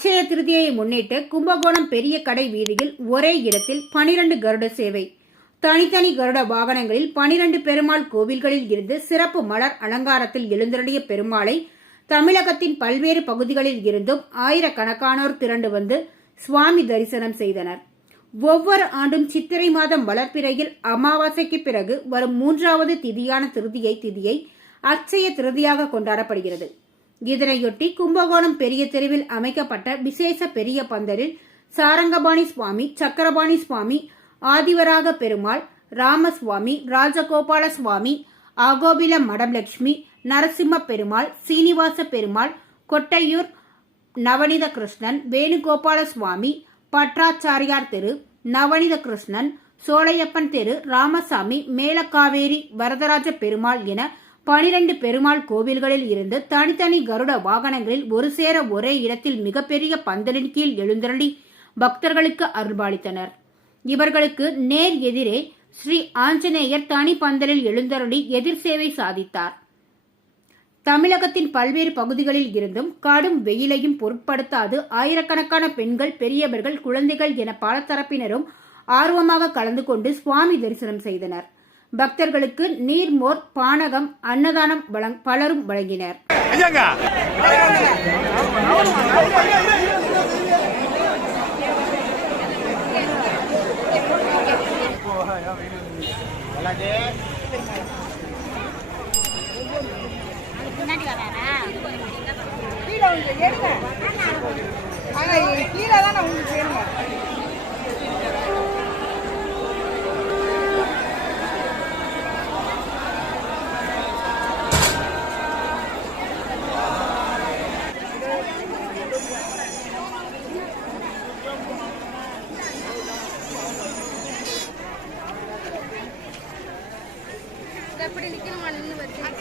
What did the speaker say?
அட்சய திருதியை முன்னிட்டு கும்பகோணம் பெரிய கடை வீதியில் ஒரே இடத்தில் 12 கருட சேவை. தனித்தனி கருட வாகனங்களில் 12 பெருமாள் கோவில்களில் இருந்து சிறப்பு மலர் அலங்காரத்தில் எழுந்தருளிய பெருமாளை தமிழகத்தின் பல்வேறு பகுதிகளில் இருந்தும் ஆயிரக்கணக்கானோர் திரண்டு வந்து சுவாமி தரிசனம் செய்தனர். ஒவ்வொரு ஆண்டும் சித்திரை மாதம் வளர்ப்பிறையில் அமாவாசைக்கு பிறகு வரும் 3வது திதியான திருதியை அட்சய திருதியாக கொண்டாடப்படுகிறது. இதனையொட்டி கும்பகோணம் பெரிய தெருவில் அமைக்கப்பட்ட விசேஷ பெரிய பந்தலில் சாரங்கபாணி சுவாமி, சக்கரபாணி சுவாமி, ஆதிவராக பெருமாள், ராமசுவாமி, ராஜகோபால சுவாமி, ஆகோபில மடலட்சுமி, நரசிம்ம பெருமாள், சீனிவாச பெருமாள், கொட்டையூர் நவனித கிருஷ்ணன், வேணுகோபால சுவாமி, பட்ராச்சாரியார் தெரு, நவனித கிருஷ்ணன், சோழையப்பன் தெரு, ராமசாமி, மேலக்காவேரி, வரதராஜ பெருமாள் என 12 பெருமாள் கோவில்களில் இருந்து தனித்தனி கருட வாகனங்களில் ஒரு சேர ஒரே இடத்தில் மிகப்பெரிய பந்தலின் கீழ் எழுந்தருளி பக்தர்களுக்கு அருள்பாலித்தனர். இவர்களுக்கு நேர் எதிரே ஸ்ரீ ஆஞ்சநேயர் தனி பந்தலில் எழுந்தருளி எதிர் சேவை சாதித்தார். தமிழகத்தின் பல்வேறு பகுதிகளில் இருந்தும் கடும் வெயிலையும் பொருட்படுத்தாது ஆயிரக்கணக்கான பெண்கள், பெரியவர்கள், குழந்தைகள் என பல தரப்பினரும் ஆர்வமாக கலந்து கொண்டு சுவாமி தரிசனம் செய்தனர். பக்தர்களுக்கு நீர்மோர், பானகம், அன்னதானம் பலரும் வழங்கினர். எப்படி நிக்கணுமா நின்று வச்சு வரும்